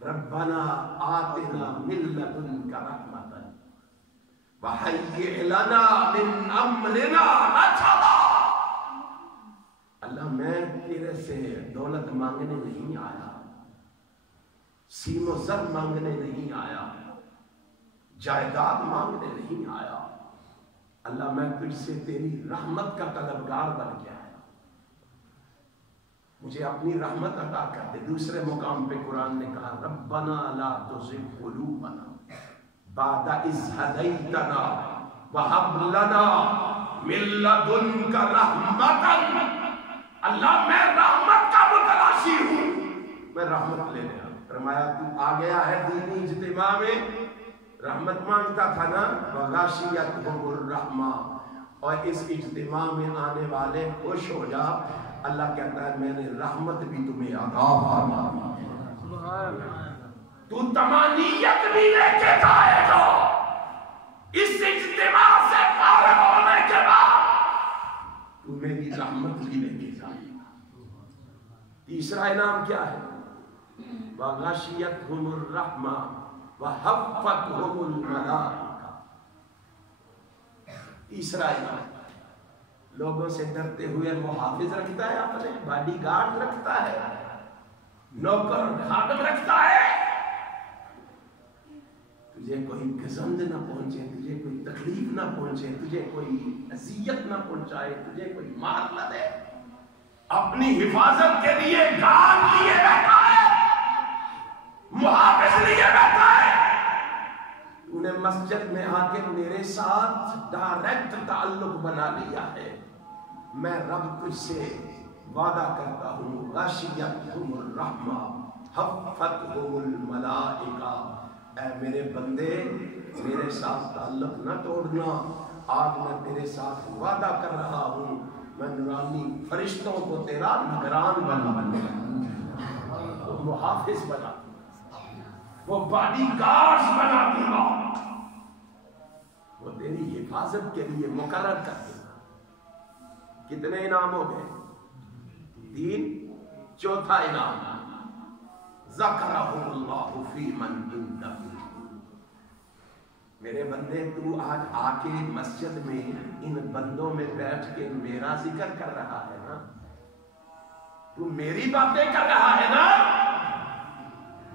ربنا آتنا من لدنک رحمتا وہیئ لنا من امرنا رشدا۔ اللہ میں تیرے سے دولت مانگنے نہیں آیا، سیم و زر مانگنے نہیں آیا، جائیداد مانگنے نہیں آیا، اللہ میں تجھ سے تیری رحمت کا طلبگار بن کے آیا، مجھے اپنی رحمت عطا کر دے۔ دوسرے مقام پہ قرآن نے کہا ربنا لا تزغ قلوبنا بعد اذ ہدیتنا وہب لنا من لدنک رحمتا۔ اللہ میں رحمت کا متلاشی ہوں، میں رحمت لے لیا۔ فرمایا تو آ گیا ہے دینی اجتماع میں، رحمت مانگتا تھا نا، وغاشیتہم الرحمہ، اور اس اجتماع میں آنے والے خوش ہو جا، اللہ کہتا ہے میں نے رحمت بھی تمہیں عطا فرمائی، تو تمانیت بھی لے کے جائے گا اس اجتماع سے فارغ ہونے کے بعد، تو میری رحمت بھی لے کے جائے گا۔ تیسرا انعام کیا ہے؟ وغشیتہم الرحمہ وحفتہم الملائکہ۔ تیسرا انعام، لوگوں سے ڈرتے ہوئے محافظ رکھتا ہے، اپنے باڈی گارڈ رکھتا ہے، نوکر خادم رکھتا ہے، تجھے کوئی گزند نہ پہنچے، تجھے کوئی تکلیف نہ پہنچے، تجھے کوئی اذیت نہ پہنچائے، تجھے کوئی مار نہ دے، اپنی حفاظت کے لیے گارڈ لیے بیٹھا ہے، محافظ لیے بیٹھا ہے۔ تو نے مسجد میں آ کے میرے ساتھ ڈائریکٹ تعلق بنا لیا ہے، میں رب تجھ سے وعدہ کرتا ہوں غشیتہم الرحمہ حفتہم الملائکہ، اے میرے بندے میرے ساتھ تعلق نہ توڑنا، آج میں تیرے ساتھ وعدہ کر رہا ہوں، میں نورانی فرشتوں کو تیرا نگران بنا دوں گا، محافظ بنا دوں گا، وہ باڈی گارڈز بنا دوں گا، وہ تیری حفاظت کے لیے مقرر کر دوں گا۔ کتنے انعام ہو گئے؟ 3۔ چوتھا انعام ذکرہم اللہ فی من عندہ۔ میرے بندے تو آج آ کے مسجد میں ان بندوں میں بیٹھ کے میرا ذکر کر رہا ہے نا، تو میری باتیں کر رہا ہے نا،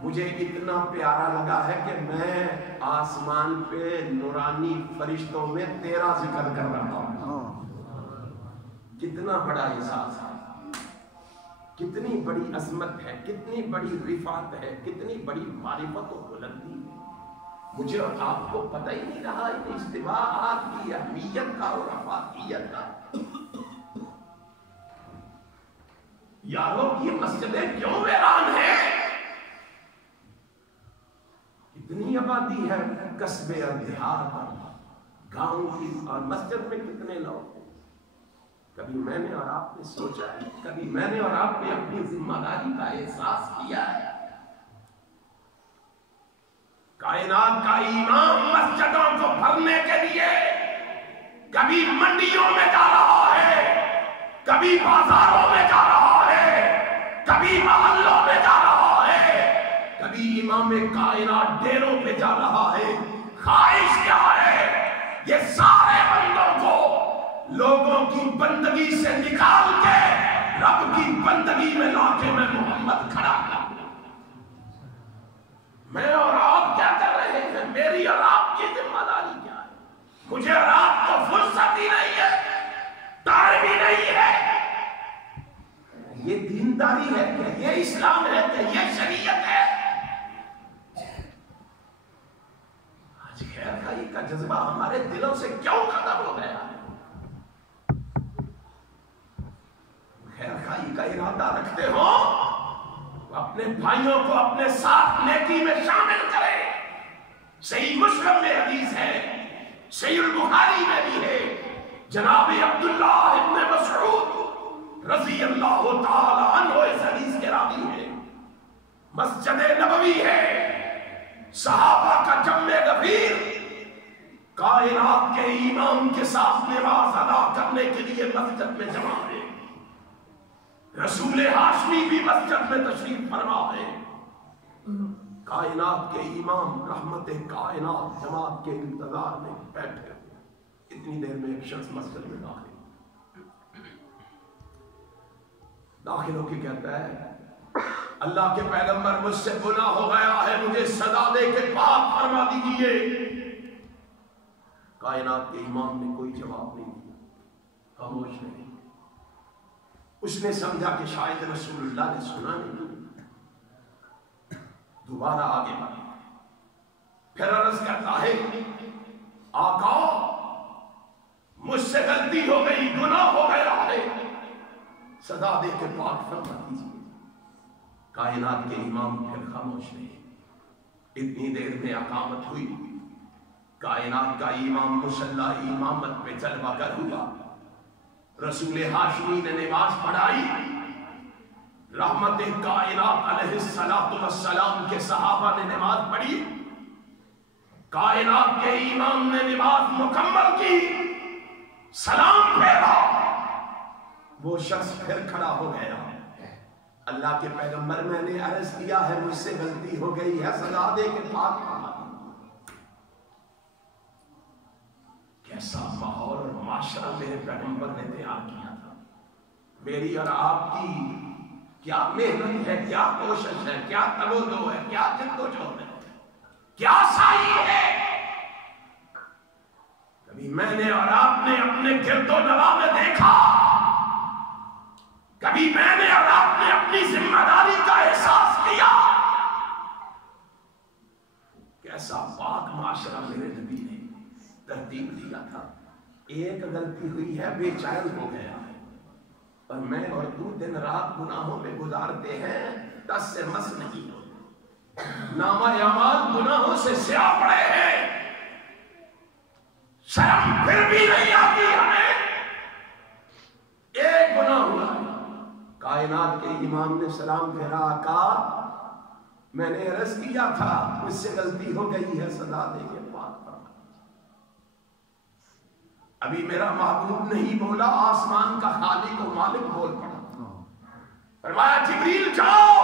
مجھے اتنا پیارا لگا ہے کہ میں آسمان پہ نورانی فرشتوں میں تیرا ذکر کر رہا ہوں۔ کتنا بڑا احساس ہے، کتنی بڑی عظمت ہے، کتنی بڑی رفعت ہے، کتنی بڑی معرفت و بلندی ہے۔ مجھے اور آپ کو پتہ ہی نہیں رہا ان اجتماعات کی اہمیت کا اور افادیت کا۔ یاروں کی مسجدیں کیوں ویران ہیں؟ اتنی آبادی ہے قصبے اور دیہات پر، گاؤں کی، اور مسجد میں کتنے لوگ؟ کبھی میں نے اور آپ نے سوچا ہے، کبھی میں نے اور آپ نے اپنی ذمہ داری کا احساس کیا ہے؟ کائنات کا امام مسجدوں کو بھرنے کے لیے کبھی منڈیوں میں جا رہا ہے، کبھی بازاروں میں جا رہا ہے، کبھی محلوں میں جا رہا ہے، کبھی امام کائنات ڈیروں پہ جا رہا ہے۔ خواہش کیا ہے؟ یہ سارے بندوں کو لوگوں کی بندگی سے نکال کے رب کی بندگی میں لا کے میں محمد کھڑا کر۔ میں اور آپ کیا کر رہے ہیں؟ میری اور آپ کی ذمہ داری کیا ہے؟ مجھے اور آپ کو فرصت ہی نہیں ہے، ٹائم ہی نہیں ہے۔ یہ دینداری ہے کہ یہ اسلام ہے کہ یہ شریعت ہے؟ آج خیر خواہی کا جذبہ ہمارے دلوں سے کیوں ختم ہو گیا؟ خیر خواہی کا ارادہ رکھتے ہو اپنے بھائیوں کو اپنے ساتھ نیکی میں شامل کرے۔ صحیح مسلم میں حدیث ہے، صحیح البخاری میں بھی ہے، جناب عبداللہ ابن مسعود رضی اللہ تعالی عنہ اس حدیث کے راوی ہیں۔ مسجد نبوی ہے، صحابہ کا جمع غفیر کائنات کے امام کے ساتھ نماز ادا کرنے کے لیے مسجد میں جمع ہے۔ رسول ہاشمی بھی مسجد میں تشریف فرما ہے۔ کائنات کے امام رحمت کائنات جماعت کے انتظار میں بیٹھے، اتنی دیر میں ایک شخص مسجد میں داخل ہو کے کہتا ہے اللہ کے پیغمبر مجھ سے گناہ ہو گیا ہے، مجھے سزا دے کے پاک فرما دیجیے۔ کائنات کے امام نے کوئی جواب نہیں دیا، خاموش نہیں۔ اس نے سمجھا کہ شاید رسول اللہ نے سنا نہیں، دوبارہ آگے بڑھا، پھر عرض کرتا ہے آقا مجھ سے غلطی ہو گئی، گناہ ہو گیا ہے، سزا دے کے پاک فرما دیجیے۔ کائنات کے امام پھر خاموش نہیں۔ اتنی دیر میں اقامت ہوئی، کائنات کا امام مصلی امامت پہ جلوہ گر ہوا، رسول ہاشمی نے نماز پڑھائی، رحمت کائنات علیہ السلام کے صحابہ نے نماز پڑھی، کائنات کے امام نے نماز مکمل کی، سلام پھیرا، وہ شخص پھر کھڑا ہو گیا۔ اللہ کے پیغمبر میں نے عرض کیا ہے مجھ سے غلطی ہو گئی ہے، سزا دے کے پاک فرما دیجیے۔ کیسا ماحول اور معاشرہ میرے پیغمبر نے تیار کیا تھا۔ میری اور آپ کی کیا محنت ہے، کیا کوشش ہے، کیا تلودو ہے، کیا جدوجہد ہے، کیا سعی ہے۔ کبھی میں نے اور آپ نے اپنے گرد و نواح میں دیکھا، کبھی میں نے اور آپ نے اپنی ذمہ داری کا احساس کیا؟ کیسا پاک معاشرہ میرے نبی نے ترتیب دیا تھا۔ ایک غلطی ہوئی ہے، بے چین ہو گیا ہے، اور میں اور تو دن رات گناہوں میں گزارتے ہیں، ٹس سے مس نہیں ہوتے، نامہ اعمال گناہوں سے سیاہ پڑے ہیں، شرم پھر بھی نہیں آتی ہمیں۔ ایک گناہ ہوا، کائنات کے امام نے سلام پھیرا، آقا میں نے عرض کیا تھا مجھ سے غلطی ہو گئی ہے، سزا دے کے پاک فرما۔ ابھی میرا محبوب نہیں بولا، آسمان کا خالق و مالک بول پڑا، فرمایا جبریل جاؤ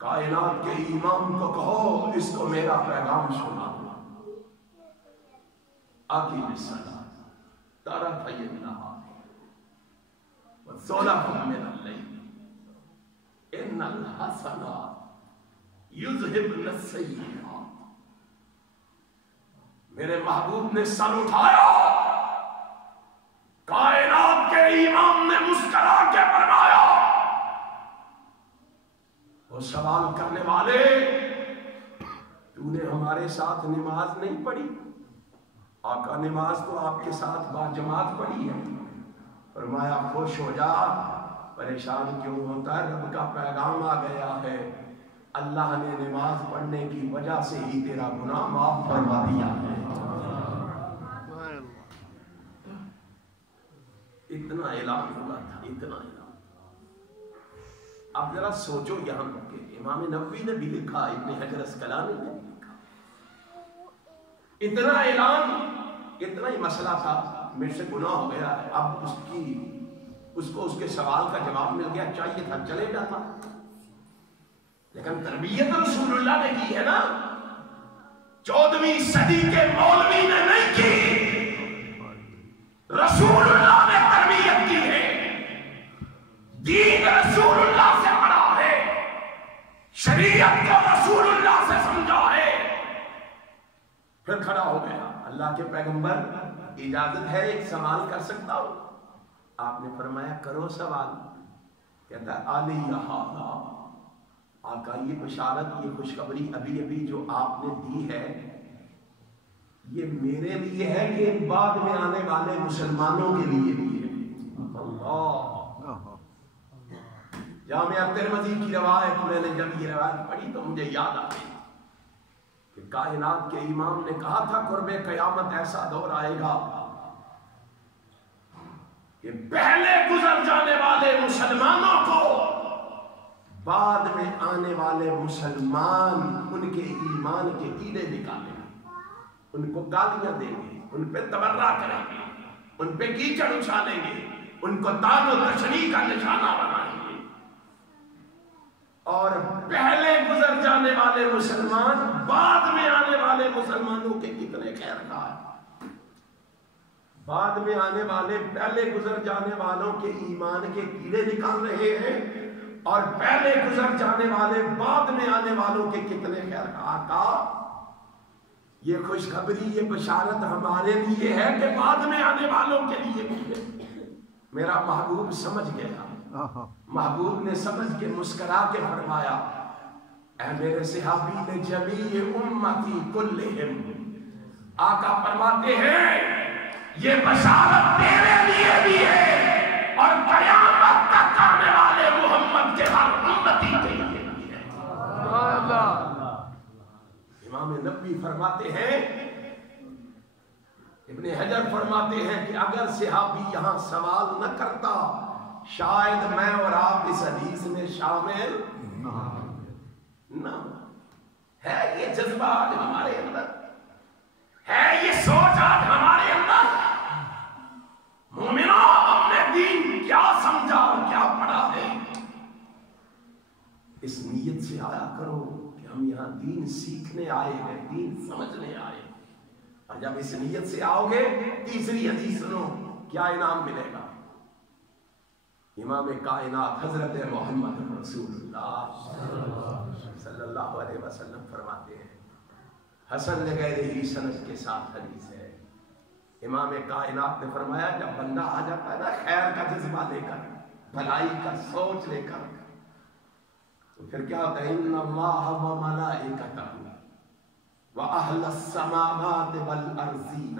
کائنات کے امام کو کہو اس کو میرا پیغام سنا دو، اقیم الصلاۃ طرفی النہار وزلفا من اللیل ان الحسنات یذہبن السیئات۔ میرے محبوب نے سر اٹھایا، کائنات کے امام نے مسکرا کے فرمایا، وہ سوال کرنے والے تو نے ہمارے ساتھ نماز نہیں پڑھی؟ آقا نماز تو آپ کے ساتھ باجماعت پڑھی ہے۔ فرمایا خوش ہو جا، پریشان کیوں ہوتا ہے، رب کا پیغام آ گیا ہے، اللہ نے نماز پڑھنے کی وجہ سے ہی تیرا گناہ معاف فرما دیا ہے۔ اتنا اعلان ہوا تھا، اتنا اعلان۔ اب ذرا سوچو، یہاں کے امام نووی نے بھی لکھا، ابن حجر اسقلانی نے بھی لکھا، اتنا اعلان، اتنا ہی مسئلہ تھا، میرے سے گناہ ہو گیا ہے، اب اس کو اس کے سوال کا جواب مل گیا، چاہیے تھا چلے جاتا، لیکن تربیت رسول اللہ نے کی ہے نا، 14ویں صدی کے مولوی نے نہیں کی، رسول اللہ نے تربیت کی ہے، دین رسول اللہ سے پڑھا ہے، شریعت کو رسول اللہ سے سمجھا ہے۔ پھر کھڑا ہو گیا، اللہ کے پیغمبر اجازت ہے ایک سوال کر سکتا ہوں؟ آپ نے فرمایا کرو سوال۔ کہتا ہے علی ھذا، آقا یہ بشارت، یہ خوشخبری ابھی جو آپ نے دی ہے یہ میرے لیے ہے کہ بعد میں آنے والے مسلمانوں کے لیے بھی ہے؟ اللہ، جامعہ ترمذی کی روایت، میں نے جب یہ روایت پڑھی تو مجھے یاد آ گئی کہ کائنات کے امام نے کہا تھا قرب قیامت ایسا دور آئے گا کہ پہلے گزر جانے والے مسلمانوں کو بعد میں آنے والے مسلمان ان کے ایمان کے کیڑے نکالیں گے، ان کو گالیاں دیں گے، ان پہ تبرہ کریں گے، ان پہ کیچڑ اچھالیں گے، ان کو تان و تشنیع کا نشانہ بنائیں گے، اور پہلے گزر جانے والے مسلمان بعد میں آنے والے مسلمانوں کے کتنے خیر خواہ ہیں. بعد میں آنے والے پہلے گزر جانے والوں کے ایمان کے کیڑے نکال رہے ہیں، اور پہلے گزر جانے والے بعد میں آنے والوں کے کتنے خیر خواہ. کا یہ خوشخبری، یہ بشارت ہمارے لیے ہے کہ بعد میں آنے والوں کے لیے بھی ہے. میرا محبوب سمجھ گیا. محبوب نے سمجھ کے مسکرا کے فرمایا، اے میرے صحابی جمیع امتی کلہم. آقا فرماتے ہیں یہ بشارت تیرے لیے بھی ہے اور قیامت تک آنے والے محمد کے ہر امتی کے لیے بھی ہے. امام نبوی فرماتے ہیں، ابن حجر فرماتے ہیں کہ اگر صحابی یہاں سوال نہ کرتا شاید میں اور آپ اس حدیث میں شامل نہ. ہے یہ جذبہ آج ہمارے اندر، ہے یہ سوچ آج ہمارے اندر. مومنوں، ہم نے دین کیا سمجھا اور کیا پڑھا ہے؟ اس نیت سے آیا کرو کہ ہم یہاں دین سیکھنے آئے ہیں، دین سمجھنے آئے ہیں. اور جب اس نیت سے آؤ گے، تیسری حدیث سنو کیا انعام ملے گا. امام کائنات حضرت محمد رسول اللہ صلی اللہ علیہ وسلم فرماتے ہیں، حسن لغیرہ سند کے ساتھ حدیث ہے. امام کائنات نے فرمایا جب بندہ آ جاتا ہے نا خیر کا جذبہ لے کر، بھلائی کا سوچ لے کر، تو پھر کیا ہوتا ہے؟ ان اللہ و ملائکتہ وَأَهْلَ السَّمَاوَاتِ وَالْأَرْضِينَ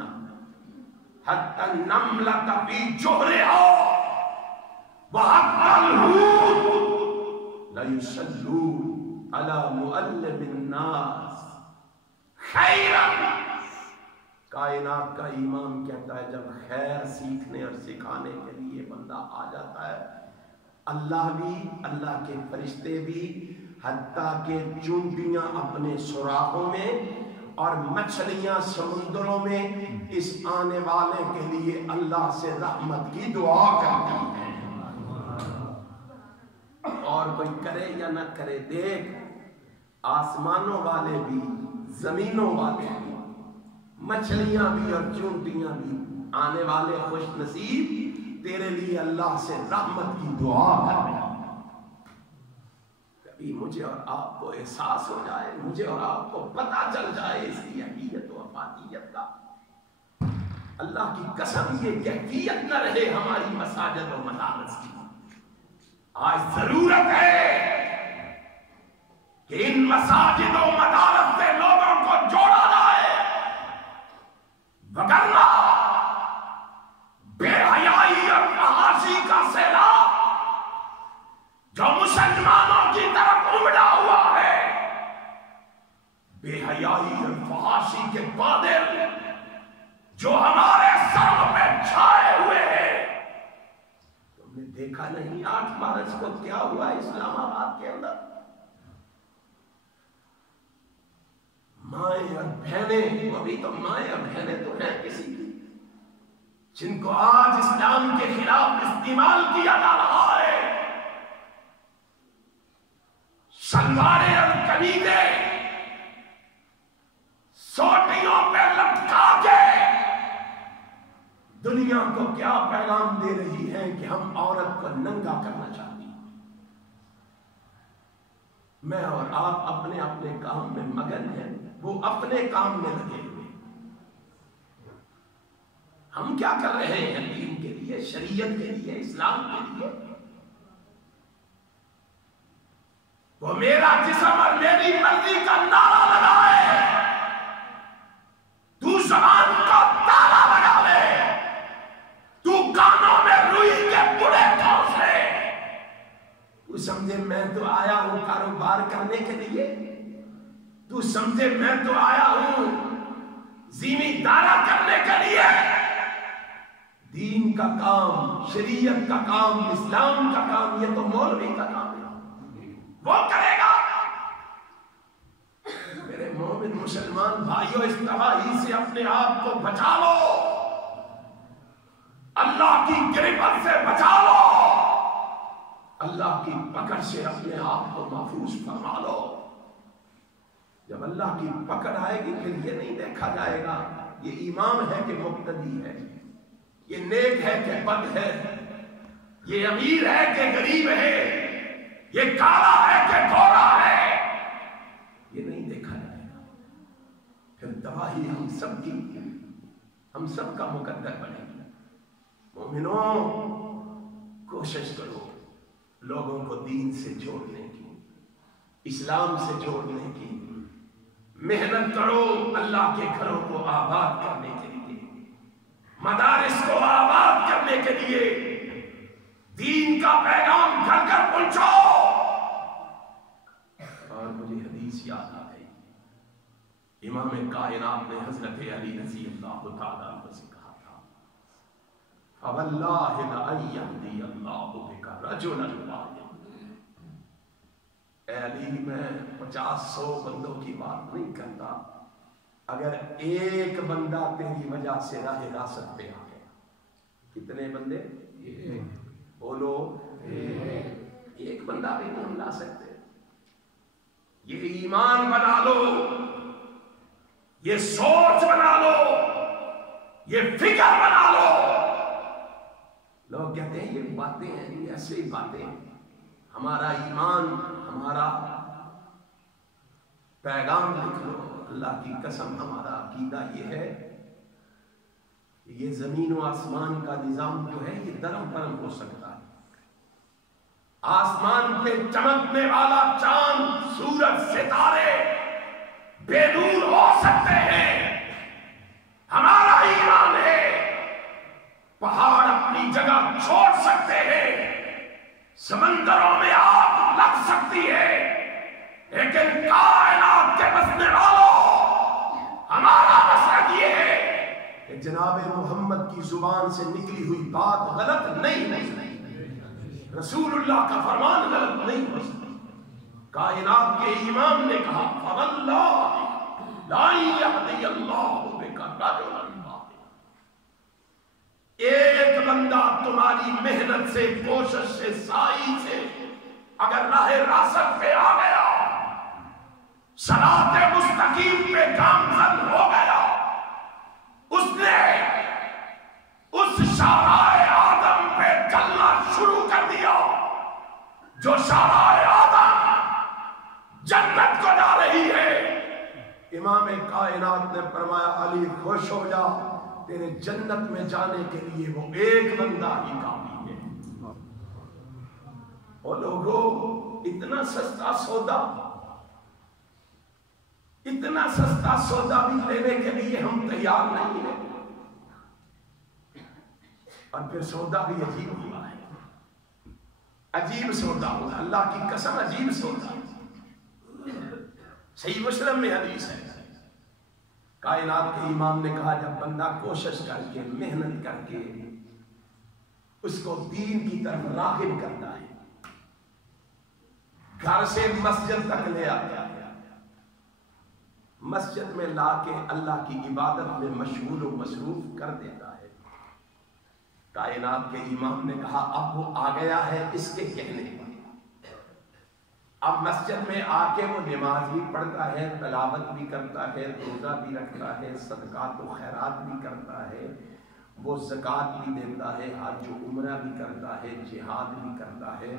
حَتَّى النَّمْلَةَ فِي جُحْرِهَا وَحَتَّى الْحُوتَ لَيُصَلُّونَ عَلَى مُعَلِّمِ النَّاسِ خَيْرًا. کائنات کا امام کہتا ہے جب خیر سیکھنے اور سکھانے کے لیے بندہ آ جاتا ہے، اللہ بھی، اللہ کے فرشتے بھی، حتیٰ کہ چونٹیاں اپنے سوراخوں میں اور مچھلیاں سمندروں میں اس آنے والے کے لیے اللہ سے رحمت کی دعا کرتی ہیں. اور کوئی کرے یا نہ کرے، دیکھ آسمانوں والے بھی، زمینوں والے بھی، مچھلیاں بھی اور چونٹیاں بھی، آنے والے خوش نصیب تیرے لیے اللہ سے رحمت کی دعا کر رہے ہیں. کبھی مجھے اور آپ کو احساس ہو جائے، مجھے اور آپ کو پتہ چل جائے اس کی حقیقت و افادیت کا. اللہ کی قسم یہ کیفیت نہ رہے ہماری مساجد و مدارس کی. آج ضرورت ہے کہ ان مساجد و مدارس سے لوگوں کو جوڑا جائے، وگرنہ بے حیائی اور فحاشی کا سیلاب جو مسلمانوں کی طرف امڑا ہوا ہے، بے حیائی اور فحاشی کے بادل جو ہمارے سر پہ چھائے ہوئے ہیں. تم نے دیکھا نہیں 8 مارچ کو کیا ہوا اسلام آباد کے اندر؟ مائیں اور بہنیں، وہ بھی تو مائیں اور بہنیں تو ہیں کسی کی، جن کو آج اسلام کے خلاف استعمال کیا جا رہا ہے. شلواریں اور قمیضے سوٹیوں پہ لٹکا کے دنیا کو کیا پیغام دے رہی ہے کہ ہم عورت کو ننگا کرنا چاہتی ہیں. میں اور آپ اپنے اپنے کام میں مگن ہیں، وہ اپنے کام میں لگے ہوئے. ہم کیا کر رہے ہیں دین کے لیے، شریعت کے لیے، اسلام کے لیے؟ وہ میرا جسم اور میری مرضی کا نعرہ لگائے، تو زبان کو تالا لگا لے، تو کانوں میں روئی کے پڑے ٹھوس لے. تو سمجھے میں تو آیا ہوں کاروبار کرنے کے لیے، تو سمجھے میں تو آیا ہوں زمیندارہ کرنے کے لیے. دین کا کام، شریعت کا کام، اسلام کا کام یہ تو مولوی کا کام ہے، وہ کرے گا. میرے مومن مسلمان بھائیوں، اس تباہی سے اپنے آپ کو بچا لو، اللہ کی گرفت سے بچا لو، اللہ کی پکڑ سے اپنے آپ کو محفوظ فرما لو. جب اللہ کی پکڑ آئے گی پھر یہ نہیں دیکھا جائے گا یہ امام ہے کہ مقتدی ہے، یہ نیک ہے کہ بد ہے، یہ امیر ہے کہ غریب ہے، یہ کالا ہے کہ گورا ہے، یہ نہیں دیکھا جائے گا۔ پھر تباہی ہم سب کی، ہم سب کا مقدر بنے گی۔ مومنوں کوشش کرو لوگوں کو دین سے جوڑنے کی، اسلام سے جوڑنے کی، محنت کرو اللہ کے گھروں کو آباد کرنے کے لیے، مدارس کو آباد کرنے کے لیے، دین کا پیغام گھر گھر پہنچاؤ۔ اور مجھے حدیث یاد آ گئی، امام کائنات نے حضرت علی رضی اللہ تعالیٰ عنہ سے کہا تھا فواللہ لأن یہدی اللہ بک رجلا واحدا۔ اے علی میں 50-100 بندوں کی بات نہیں کرتا، اگر ایک بندہ تیری وجہ سے راہ راست پہ آ گیا۔ کتنے بندے؟ بولو، ایک بندہ بھی نہیں لا سکتے۔ یہ ایمان بنا لو، یہ سوچ بنا لو، یہ فکر بنا لو۔ لوگ کہتے ہیں یہ باتیں ہیں، یہ ایسے ہی باتیں ہیں۔ ہمارا ایمان، ہمارا پیغام لکھ لو۔ اللہ کی قسم ہمارا عقیدہ یہ ہے کہ یہ زمین و آسمان کا نظام جو ہے یہ درم پرم ہو سکتا ہے۔ آسمان پہ چمکنے والا چاند، سورج، ستارے بے نور ہو سکتے ہیں، ہمارا ایمان ہے۔ پہاڑ اپنی جگہ چھوڑ سکتے ہیں، سمندروں میں آگ لگ سکتی ہے، لیکن کائنات کے بسنے والوں، ہمارا مقصد یہ ہے کہ جناب محمد کی زبان سے نکلی ہوئی بات غلط نہیں ہو سکتی، رسول اللہ کا فرمان غلط نہیں ہو سکتا۔ کائنات کے امام نے کہا فواللہ لا یہدی اللہ بک رجلا واحدا۔ ایک بندہ تمہاری محنت سے، کوشش سے، سعی سے اگر راہ راست پہ آ گیا، صراط مستقیم پہ گامزن ہو گیا، اس نے اس شاہراہ آدم پہ چلنا شروع کر دیا جو شاہراہ آدم جنت کو جا رہی ہے۔ امام کائنات نے فرمایا علی خوش ہو جا، تیرے جنت میں جانے کے لیے وہ ایک بندہ ہی کافی ہے۔ اور لوگوں، اتنا سستا سودا، اتنا سستا سودا بھی لینے کے لیے ہم تیار نہیں ہیں۔ اور پھر سودا بھی عجیب ہوا ہے، عجیب سودا ہوا، اللہ کی قسم عجیب سودا۔ صحیح مسلم میں حدیث ہے، کائنات کے امام نے کہا جب بندہ کوشش کر کے، محنت کر کے اس کو دین کی طرف راغب کرتا ہے، گھر سے مسجد تک لے آتا ہے، مسجد میں لا کے اللہ کی عبادت میں مشغول و مصروف کر دیتا ہے، کائنات کے امام نے کہا اب وہ آ گیا ہے اس کے کہنے پر، اب مسجد میں آ کے وہ نماز بھی پڑھتا ہے، تلاوت بھی کرتا ہے، روزہ بھی رکھتا ہے، صدقات و خیرات بھی کرتا ہے، وہ زکوٰۃ بھی دیتا ہے، حج و عمرہ بھی کرتا ہے، جہاد بھی کرتا ہے۔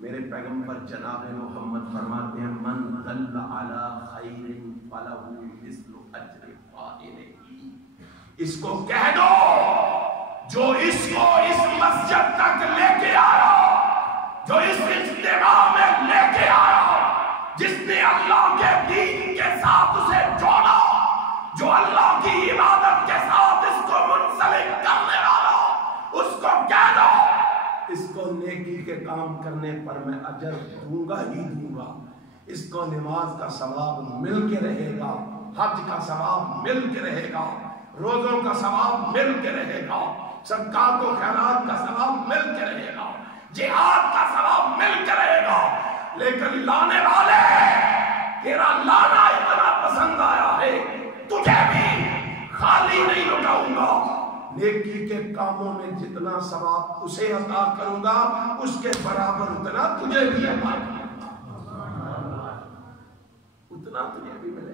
میرے پیغمبر جناب محمد فرماتے ہیں من دل علی خیر فلہ مثل اجر فاعلہ۔ اس کو کہہ دو جو اس کو اس مسجد تک لے کے آیا، جو اس اجتماع میں لے کے آیا، جس نے اللہ کے دین کے ساتھ اسے جوڑا، جو اللہ کی عبادت کے ساتھ اس کو منسلک کرنے والا، اس کو کہہ دو اس کو نیکی کے کام کرنے پر میں اجر دوں گا ہی دوں گا، اس کو نماز کا ثواب مل کے رہے گا، حج کا ثواب مل کے رہے گا، روزوں کا ثواب مل کے رہے گا، صدقات و خیرات کا ثواب مل کے رہے گا، جہاد کا ثواب مل کے رہے گا۔ لیکن لانے والے، تیرا لانا اتنا پسند آیا ہے، تجھے بھی خالی نہیں لٹاؤں گا، نیکی کے کاموں میں جتنا ثواب اسے عطا کروں گا اس کے برابر اتنا تجھے بھی عطا کروں گا، اتنا تجھے بھی ملے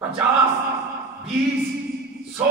50, 20, 100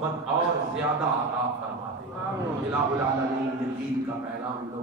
محبت اور زیادہ عطا فرما دے۔ الہ العالمین یقین کا پیغام لو